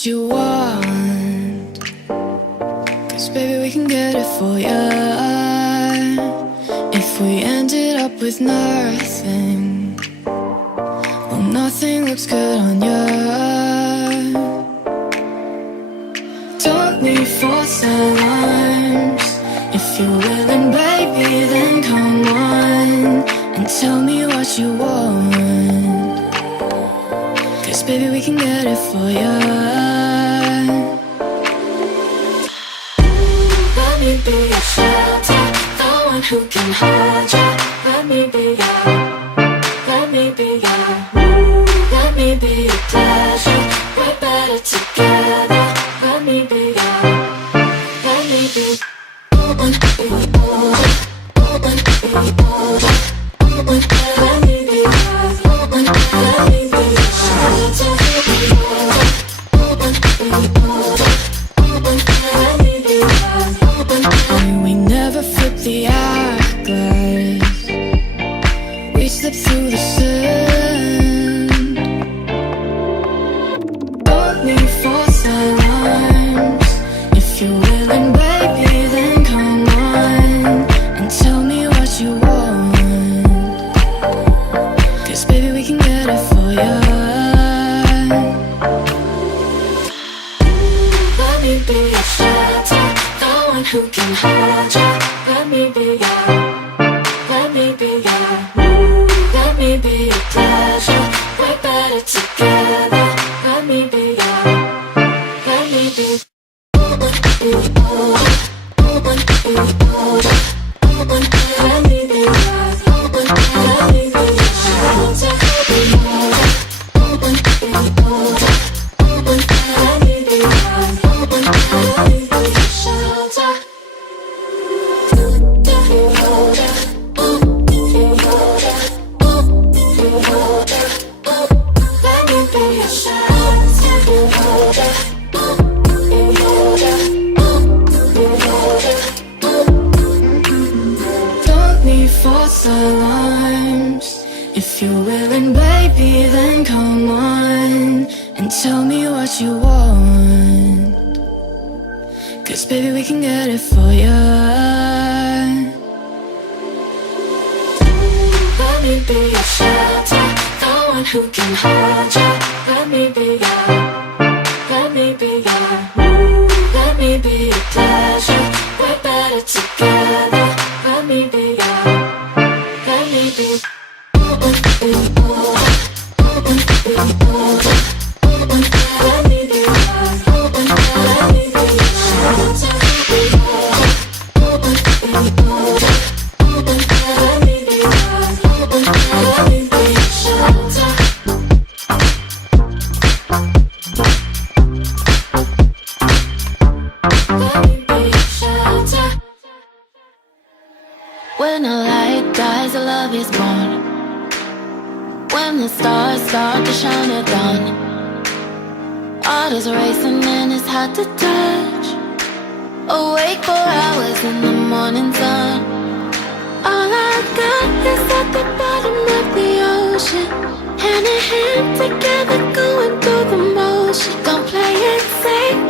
what you want, 'cause baby we can get it for you. If we ended up with nothing, well, nothing looks good on you. Don't need false alarms. If you're willing, baby, then come on and tell me what you want, 'cause baby we can get it for you. Let me be your shelter, the one who can hold you. Let me be your, let me be your, let me be your pleasure. We're better together. Let me be your, let me be. We never flip the hourglass, we slip through the sand. Don't need false alarms. If you're willing, baby, then come on and tell me what you want, 'cause baby we can get it for you. Let me be your shelter, the one who can hold you. Let me be your, let me be your, let me be your pleasure. We're better together. Let me be your, let me be. Don't need false alarms. If you're willing, baby, then come on and tell me what you want, 'cause baby we can get it for you. Let me be your shelter, the one who can hold you. Let me be your, let me be your, let me be your pleasure. We're better together. Let me be your, let me be. When a light dies, a love is born. When the stars start to shine at dawn, heart is racing and it's hard to touch. Awake for hours in the morning sun. All I got is at the bottom of the ocean, hand in hand together, going through the motion. Don't play it safe.